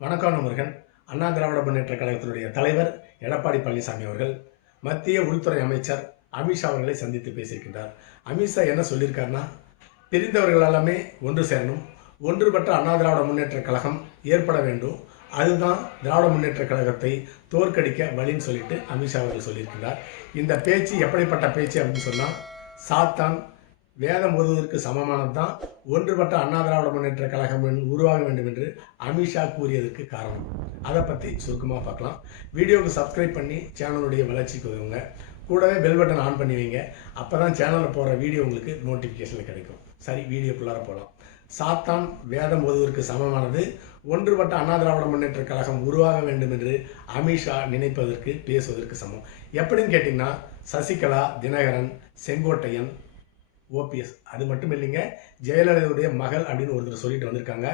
வணக்கம் நண்பர்கள். அண்ணா திராவிட முன்னேற்ற கழகத்தினுடைய தலைவர் எடப்பாடி பழனிசாமி அவர்கள் மத்திய உள்துறை அமைச்சர் அமித்ஷா அவர்களை சந்தித்து பேசியிருக்கின்றார். அமித்ஷா என்ன சொல்லியிருக்காருன்னா, பிரிந்தவர்கள் எல்லாமே ஒன்று சேரணும், ஒன்றுபட்ட அண்ணா திராவிட முன்னேற்ற கழகம் ஏற்பட வேண்டும், அதுதான் திராவிட முன்னேற்ற கழகத்தை தோற்கடிக்க வழின்னு சொல்லிட்டு அமித்ஷா அவர்கள் சொல்லியிருக்கிறார். இந்த பேச்சு எப்படிப்பட்ட பேச்சு அப்படின்னு சொன்னால், சாத்தான் வேதம் ஓதுவதற்கு சமமானது தான் ஒன்றுபட்ட அண்ணா திராவிட முன்னேற்ற கழகம் உருவாக வேண்டும் என்று அமித்ஷா கூறியதற்கு காரணம். அதை பற்றி சுருக்கமாக பார்க்கலாம். வீடியோவுக்கு சப்ஸ்கிரைப் பண்ணி சேனலுடைய வளர்ச்சிக்கு உதவுங்க. கூடவே பெல் பட்டன் ஆன் பண்ணி வைங்க. அப்போ தான் சேனலில் போகிற வீடியோ உங்களுக்கு நோட்டிஃபிகேஷனில் கிடைக்கும். சரி, வீடியோக்குள்ளார போகலாம். சாத்தான் வேதம் ஓதுவதற்கு சமமானது ஒன்றுபட்ட அண்ணா திராவிட முன்னேற்ற கழகம் உருவாக வேண்டும் என்று அமித்ஷா நினைப்பதற்கு பேசுவதற்கு சமம். எப்படின்னு கேட்டிங்கன்னா, சசிகலா, தினகரன், செங்கோட்டையன், ஓபிஎஸ் அது மட்டும் இல்லைங்க, ஜெயலலிதாவுடைய மகள் அப்படின்னு ஒருத்தர் சொல்லிட்டு வந்திருக்காங்க.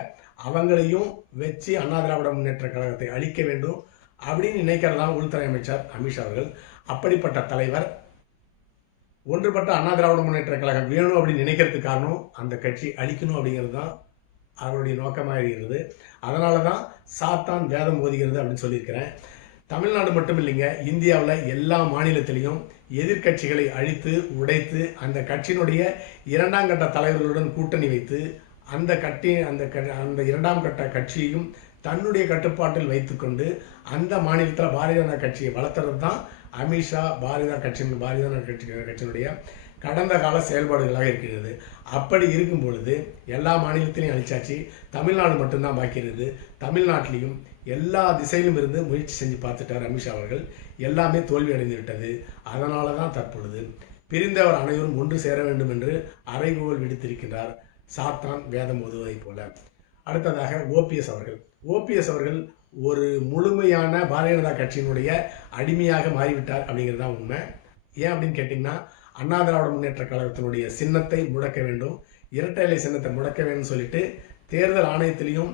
அவங்களையும் வச்சு அண்ணா திராவிட முன்னேற்ற கழகத்தை அழிக்க வேண்டும் அப்படின்னு நினைக்கிறதான் உள்துறை அமைச்சர் அமித்ஷா அவர்கள். அப்படிப்பட்ட தலைவர் ஒன்றுபட்ட அண்ணா திராவிட முன்னேற்ற கழகம் வேணும் அப்படின்னு நினைக்கிறதுக்கு காரணம் அந்த கட்சி அழிக்கணும் அப்படிங்கிறது தான் அவருடைய நோக்கமாக இருக்கிறது. அதனால தான் சாத்தான் வேதம் ஓதுகிறது அப்படின்னு சொல்லியிருக்கிறேன். தமிழ்நாடு மட்டும் இல்லைங்க, இந்தியாவில் எல்லா மாநிலத்திலையும் எதிர்கட்சிகளை அழித்து உடைத்து அந்த கட்சியினுடைய இரண்டாம் கட்ட தலைவர்களுடன் கூட்டணி வைத்து அந்த இரண்டாம் கட்ட கட்சியையும் தன்னுடைய கட்டுப்பாட்டில் வைத்துக்கொண்டு அந்த மாநிலத்தில் பாரதிய ஜனதா கட்சியை வளர்த்துறது தான் அமித்ஷா பாரதிய ஜனதா கட்சியினுடைய கடந்த கால செயல்பாடுகளாக இருக்கிறது. அப்படி இருக்கும் பொழுது எல்லா மாநிலத்திலையும் அழிச்சாச்சு, தமிழ்நாடு மட்டும்தான் பாக்கி இருக்குது. தமிழ்நாட்டிலையும் எல்லா திசையிலும் இருந்து முயற்சி செஞ்சு பார்த்துட்டார் அமித்ஷா அவர்கள். எல்லாமே தோல்வி அடைந்து விட்டது. அதனால தான் தற்பொழுது பிரிந்தவர் அனைவரும் ஒன்று சேர வேண்டும் என்று அறைகூவல் விடுத்திருக்கின்றார், சாத்தான் வேதம் ஓதுவதை போல. அடுத்ததாக ஓபிஎஸ் அவர்கள் ஒரு முழுமையான பாரதிய ஜனதா கட்சியினுடைய அடிமையாக மாறிவிட்டார் அப்படிங்கிறது தான் உண்மை. ஏன் அப்படின்னு கேட்டிங்கன்னா, அண்ணா திராவிட முன்னேற்ற கழகத்தினுடைய சின்னத்தை முடக்க வேண்டும், இரட்டை இலை சின்னத்தை முடக்க வேண்டும் சொல்லிட்டு தேர்தல் ஆணையத்திலையும்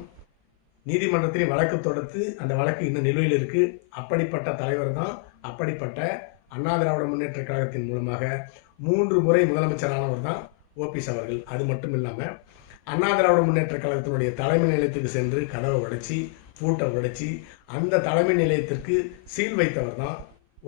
நீதிமன்றத்திலையும் வழக்கு தொடுத்து அந்த வழக்கு இன்னும் நிலுவையில் இருக்கு. அப்படிப்பட்ட தலைவர் தான், அப்படிப்பட்ட அண்ணா திராவிட முன்னேற்ற கழகத்தின் மூலமாக 3 முறை முதலமைச்சரானவர் தான் ஓபிஎஸ் அவர்கள். அது மட்டும் இல்லாமல் அண்ணா திராவிட முன்னேற்ற கழகத்தினுடைய தலைமை நிலையத்துக்கு சென்று கதவை உடைச்சி பூட்டை உடைச்சி அந்த தலைமை நிலையத்திற்கு சீல் வைத்தவர் தான்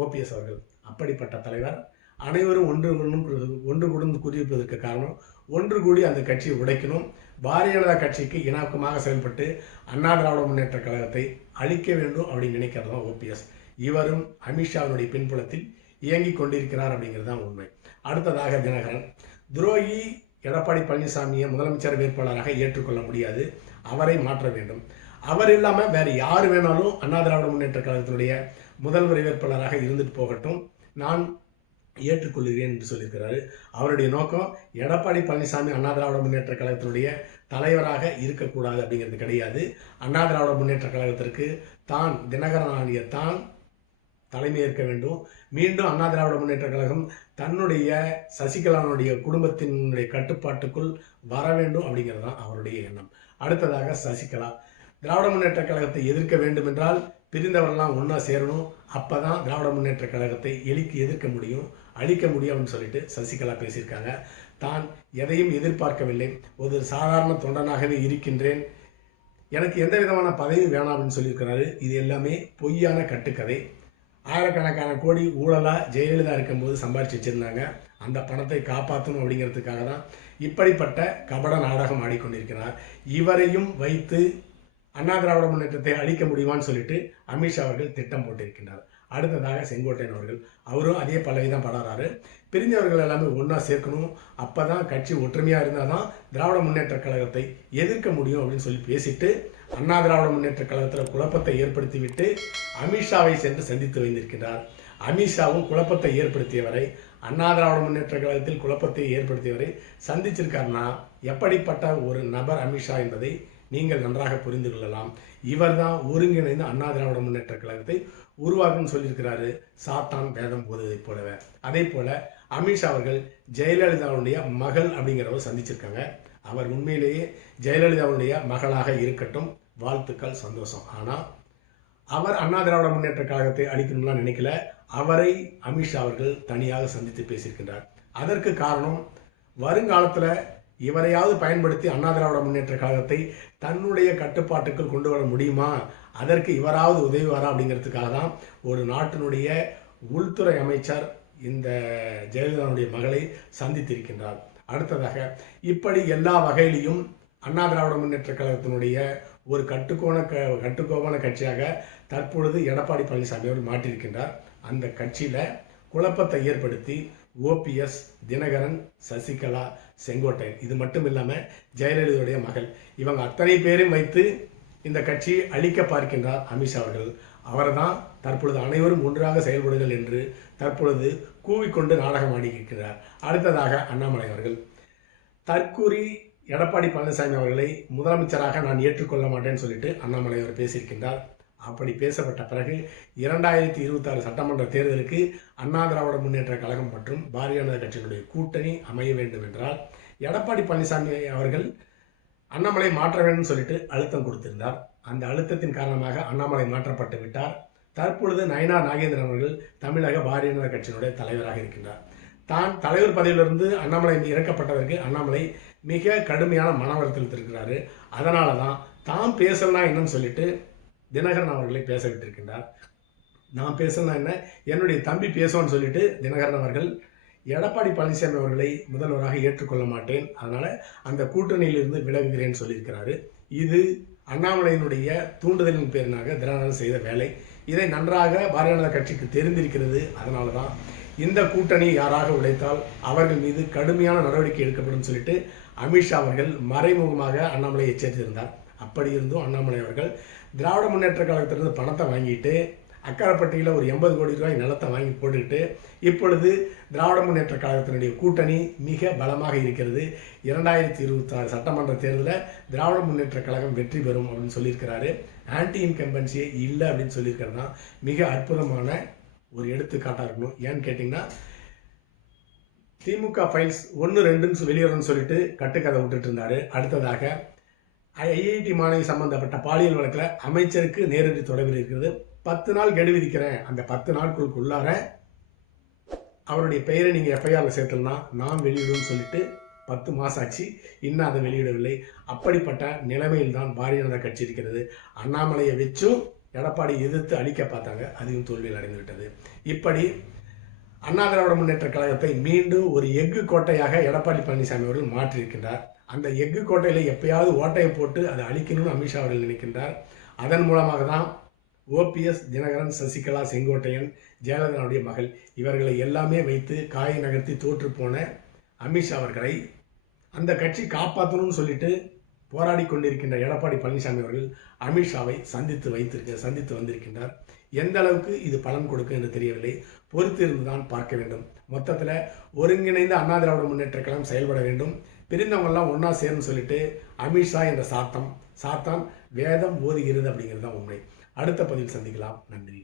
ஓபிஎஸ் அவர்கள். அப்படிப்பட்ட தலைவர் அனைவரும் ஒன்று கூடும் கூறியிருப்பதற்கு காரணம், ஒன்று கூடி அந்த கட்சியை உடைக்கணும், பாரதிய ஜனதா கட்சிக்கு இணக்கமாக செயல்பட்டு அண்ணா திராவிட முன்னேற்ற கழகத்தை அழிக்க வேண்டும் அப்படின்னு நினைக்கிறது தான் ஓபிஎஸ். இவரும் அமித்ஷாவினுடைய பின்புலத்தில் இயங்கிக் கொண்டிருக்கிறார் அப்படிங்கிறது தான் உண்மை. அடுத்ததாக தினகரன், துரோகி எடப்பாடி பழனிசாமியை முதலமைச்சர் வேட்பாளராக ஏற்றுக்கொள்ள முடியாது, அவரை மாற்ற வேண்டும். அவர் இல்லாமல் வேறு யார் வேணாலும் அண்ணா திராவிட முன்னேற்ற கழகத்தினுடைய முதல்வர் வேட்பாளராக இருந்துட்டு போகட்டும், நான் ஏற்றுக்கொள்கிறேன் என்று சொல்லியிருக்கிறாரு. அவருடைய நோக்கம் எடப்பாடி பழனிசாமி அண்ணா திராவிட முன்னேற்ற கழகத்தினுடைய தலைவராக இருக்கக்கூடாது அப்படிங்கிறது கிடையாது. அண்ணா திராவிட முன்னேற்ற கழகத்திற்கு தான் தினகரனாகிய தான் தலைமை ஏற்க வேண்டும். மீண்டும் அண்ணா திராவிட முன்னேற்ற கழகம் தன்னுடைய சசிகலாவுடைய குடும்பத்தினுடைய கட்டுப்பாட்டுக்குள் வர வேண்டும் அப்படிங்கிறது தான் அவருடைய எண்ணம். அடுத்ததாக சசிகலா, திராவிட முன்னேற்ற கழகத்தை எதிர்க்க வேண்டும் என்றால் பிரிந்தவரெல்லாம் ஒன்றா சேரணும், அப்போ தான் திராவிட முன்னேற்ற கழகத்தை எதிர்க்க முடியும், அழிக்க முடியும் அப்படின்னு சொல்லிட்டு சசிகலா பேசியிருக்காங்க. தான் எதையும் எதிர்பார்க்கவில்லை, ஒரு சாதாரண தொண்டனாகவே இருக்கின்றேன், எனக்கு எந்த விதமான பதவியும் வேணாம் அப்படின்னு சொல்லியிருக்கிறாரு. இது எல்லாமே பொய்யான கட்டுக்கதை. ஆயிரக்கணக்கான கோடி ஊழலாக ஜெயலலிதா இருக்கும்போது சம்பாரிச்சு வச்சுருந்தாங்க. அந்த பணத்தை காப்பாற்றணும் அப்படிங்கிறதுக்காக தான் இப்படிப்பட்ட கபட நாடகம் ஆடிக்கொண்டிருக்கிறார். இவரையும் வைத்து அண்ணா திராவிட முன்னேற்றத்தை அழிக்க முடியுமான்னு சொல்லிட்டு அமித்ஷா அவர்கள் திட்டம் போட்டிருக்கின்றார். அடுத்ததாக செங்கோட்டையன் அவர்கள், அவரும் அதே பல்லவிதான் படுறாரு. பிரிஞ்சவர்கள் எல்லாமே ஒன்றா சேர்க்கணும், அப்போ தான் கட்சி ஒற்றுமையாக இருந்தால் தான் திராவிட முன்னேற்ற கழகத்தை எதிர்க்க முடியும் அப்படின்னு சொல்லி பேசிட்டு அண்ணா திராவிட முன்னேற்ற கழகத்தில் குழப்பத்தை ஏற்படுத்திவிட்டு அமித்ஷாவை சென்று சந்தித்து வைத்திருக்கிறார். அமித்ஷாவும் குழப்பத்தை ஏற்படுத்தியவரை, அண்ணா திராவிட முன்னேற்ற கழகத்தில் குழப்பத்தை ஏற்படுத்தியவரை சந்திச்சிருக்காருன்னா எப்படிப்பட்ட ஒரு நபர் அமித்ஷா என்பதை நீங்கள் நன்றாக புரிந்து கொள்ளலாம். இவர் தான் ஒருங்கிணைந்த அண்ணா திராவிட முன்னேற்ற கழகத்தை உருவாக்குன்னு சொல்லியிருக்கிறாரு, சாத்தான் வேதம் போதுவதை போலவே. அதே போல அமித்ஷா அவர்கள் ஜெயலலிதாவுடைய மகள் அப்படிங்கிறவர் சந்திச்சிருக்காங்க. அவர் உண்மையிலேயே ஜெயலலிதாவுடைய மகளாக இருக்கட்டும், வாழ்த்துக்கள், சந்தோஷம். ஆனால் அவர் அண்ணா திராவிட முன்னேற்ற கழகத்தை அளிக்கணும்லாம் நினைக்கல. அவரை அமித்ஷா அவர்கள் தனியாக சந்தித்து பேசியிருக்கின்றார். அதற்கு காரணம், வருங்காலத்தில் இவரையாவது பயன்படுத்தி அண்ணா திராவிட முன்னேற்ற கழகத்தை தன்னுடைய கட்டுப்பாட்டுக்குள் கொண்டு வர முடியுமா, அதற்கு இவராவது உதவுவாரா அப்படிங்கிறதுக்காக தான் ஒரு நாட்டினுடைய உள்துறை அமைச்சர் இந்த ஜெயலலிதாவுடைய மகளை சந்தித்திருக்கின்றார். அடுத்ததாக இப்படி எல்லா வகையிலையும் அண்ணா திராவிட முன்னேற்ற கழகத்தினுடைய ஒரு கட்டுக்கோப்பான கட்சியாக தற்பொழுது எடப்பாடி பழனிசாமி அவர் மாற்றியிருக்கின்றார். அந்த கட்சியில் குழப்பத்தை ஏற்படுத்தி ஓபிஎஸ், தினகரன், சசிகலா, செங்கோட்டையன், இது மட்டும் இல்லாமல் ஜெயலலிதாவுடைய மகள், இவங்க அத்தனை பேரும் வைத்து இந்த கட்சியை அழிக்க பார்க்கின்றார் அமித்ஷா அவர்கள். அவர் தான் தற்பொழுது அனைவரும் ஒன்றாக செயல்படுங்கள் என்று தற்பொழுது கூவிக்கொண்டு நாடகம் ஆடியிருக்கிறார். அடுத்ததாக அண்ணாமலை அவர்கள் தற்கூறி எடப்பாடி பழனிசாமி அவர்களை முதலமைச்சராக நான் ஏற்றுக்கொள்ள மாட்டேன்னு சொல்லிட்டு அண்ணாமலை அவர் பேசியிருக்கின்றார். அப்படி பேசப்பட்ட பிறகு 2026 சட்டமன்ற தேர்தலுக்கு அண்ணா திராவிட முன்னேற்ற கழகம் மற்றும் பாரதிய ஜனதா கட்சியினுடைய கூட்டணி அமைய வேண்டும் என்றால் எடப்பாடி பழனிசாமி அவர்கள் அண்ணாமலை மாற்ற வேண்டும் சொல்லிட்டு அழுத்தம் கொடுத்திருந்தார். அந்த அழுத்தத்தின் காரணமாக அண்ணாமலை மாற்றப்பட்டு விட்டார். தற்பொழுது நயினார் நாகேந்திரன் அவர்கள் தமிழக பாரதிய ஜனதா கட்சியினுடைய தலைவராக இருக்கின்றார். தான் தலைவர் பதவியிலிருந்து அண்ணாமலை இறக்கப்பட்டதற்கு அண்ணாமலை மிக கடுமையான மன வருத்தத்தில் இருக்கிறாரு. அதனால தான் தாம் பேசலாம் என்னன்னு சொல்லிட்டு தினகரன் அவர்களை பேச விட்டிருக்கின்றார். நான் பேசலாம் என்ன, என்னுடைய தம்பி பேசுவான்னு சொல்லிட்டு தினகரன் அவர்கள் எடப்பாடி பழனிசாமி அவர்களை முதல்வராக ஏற்றுக்கொள்ள மாட்டேன், அதனால அந்த கூட்டணியிலிருந்து விலகுகிறேன்னு சொல்லியிருக்கிறாரு. இது அண்ணாமலையினுடைய தூண்டுதலின் பேரினாக தினகரன் செய்த வேலை. இதை நன்றாக பாரதிய ஜனதா கட்சிக்கு தெரிந்திருக்கிறது. அதனால தான் இந்த கூட்டணி யாராக உடைத்தால் அவர்கள் மீது கடுமையான நடவடிக்கை எடுக்கப்படும் சொல்லிட்டு அமித்ஷா அவர்கள் மறைமுகமாக அண்ணாமலை எச்சரித்திருந்தார். அப்படி இருந்தும் அண்ணாமலை அவர்கள் திராவிட முன்னேற்ற கழகத்திலிருந்து பணத்தை வாங்கிட்டு அக்கரைப்பட்டியில் ஒரு 80 கோடி ரூபாய் நிலத்தை வாங்கி போட்டுக்கிட்டு இப்பொழுது திராவிட முன்னேற்ற கழகத்தினுடைய கூட்டணி மிக பலமாக இருக்கிறது. 2026 சட்டமன்ற தேர்தலில் திராவிட முன்னேற்ற கழகம் வெற்றி பெறும் அப்படின்னு சொல்லியிருக்கிறாரு. ஆன்டி இன்கம்பன்சியே இல்லை அப்படின்னு சொல்லியிருக்கிறது தான் மிக அற்புதமான ஒரு எடுத்துக்காட்டாக இருக்கணும். ஏன்னு கேட்டிங்கன்னா திமுக ஃபைல்ஸ் 1, 2 வெளியேறணும்னு சொல்லிட்டு கட்டுக்கதை விட்டுட்டு இருந்தாரு. அடுத்ததாக ஐஐடி மாணவி சம்பந்தப்பட்ட பாலியல் வழக்கில் அமைச்சருக்கு நேரடி தொடர்பில் இருக்கிறது. 10 நாள் கெடு விதிக்கிறேன், அந்த 10 நாட்களுக்குள்ளார அவருடைய பெயரை நீங்கள் எஃப்ஐஆரில் சேர்த்தலனா நான் வெளியிடுன்னு சொல்லிட்டு 10 மாதம் ஆச்சு, இன்னும் அதை வெளியிடவில்லை. அப்படிப்பட்ட நிலைமையில் தான் பாரதிய ஜனதா கட்சி இருக்கிறது. அண்ணாமலையை வச்சும் எடப்பாடி எதிர்த்து அழிக்க பார்த்தாங்க, அதையும் தோல்வியில் அடைந்து விட்டது. இப்படி அண்ணா திராவிட முன்னேற்ற கழகத்தை மீண்டும் ஒரு எஃகு கோட்டையாக எடப்பாடி பழனிசாமி அவர்கள் மாற்றியிருக்கின்றார். அந்த எஃகு கோட்டையில் எப்பயாவது ஓட்டையை போட்டு அதை அழிக்கணும்னு அமித்ஷா அவர்கள் நினைக்கின்றார். அதன் மூலமாக தான் ஓபிஎஸ், தினகரன், சசிகலா, செங்கோட்டையன், ஜெயலலிதாவுடைய மகள் இவர்களை எல்லாமே வைத்து காயை நகர்த்தி தோற்று போன அமித்ஷா அவர்களை அந்த கட்சி காப்பாற்றணும்னு சொல்லிட்டு போராடி கொண்டிருக்கின்ற எடப்பாடி பழனிசாமி அவர்கள் அமித்ஷாவை சந்தித்து வந்திருக்கின்றார். எந்த அளவுக்கு இது பலன் கொடுக்கும் என்று தெரியவில்லை, பொறுத்திருந்து தான் பார்க்க வேண்டும். மொத்தத்தில் ஒருங்கிணைந்த அண்ணா திராவிட முன்னேற்ற கழகம் செயல்பட வேண்டும், பிரிந்தவங்கெல்லாம் ஒன்றா சேரும்னு சொல்லிட்டு அமித்ஷா என்ற சாத்தான் வேதம் ஓதுகிறது அப்படிங்கிறது தான் உண்மை. அடுத்த பதிவில் சந்திக்கலாம். நன்றி.